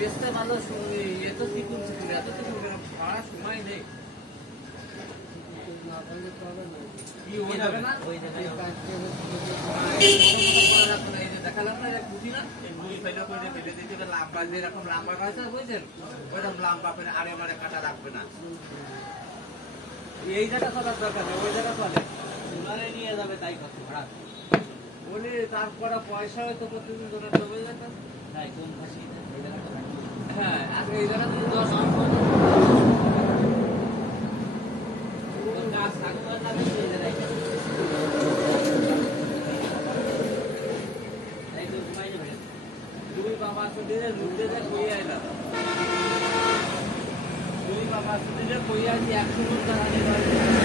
বেচতে ভালো এত চিকুন এত চিকুন ভাড়া সময় নেই কি হয়ে যাবে না ওই দেখালাম না বুঝি না মুড়ি ফেলে করে ফেলে দিতে লাম্বা যেরকম লাম্বা গাছ বুঝছেন ওইরকম লাম্বা করে আরে মারে কাটা রাখবে না এই জায়গা চলার দরকার নেই ওই জায়গা চলে ওনারে নিয়ে যাবে তাই কত ভাড়া বলি তারপরে পয়সা হয়তো প্রতিদিন দোকান দেবে যেত তাই কোন ফাঁসি হ্যাঁ আর এই জায়গা যদি 10 গাছ থাকবে না এই জায়গায় এই তো ঘুমাই যাবে দুই বাবা আসলে লুটে যায় কই আইলা দুই বাবা আসলে কই আসি 100 টাকা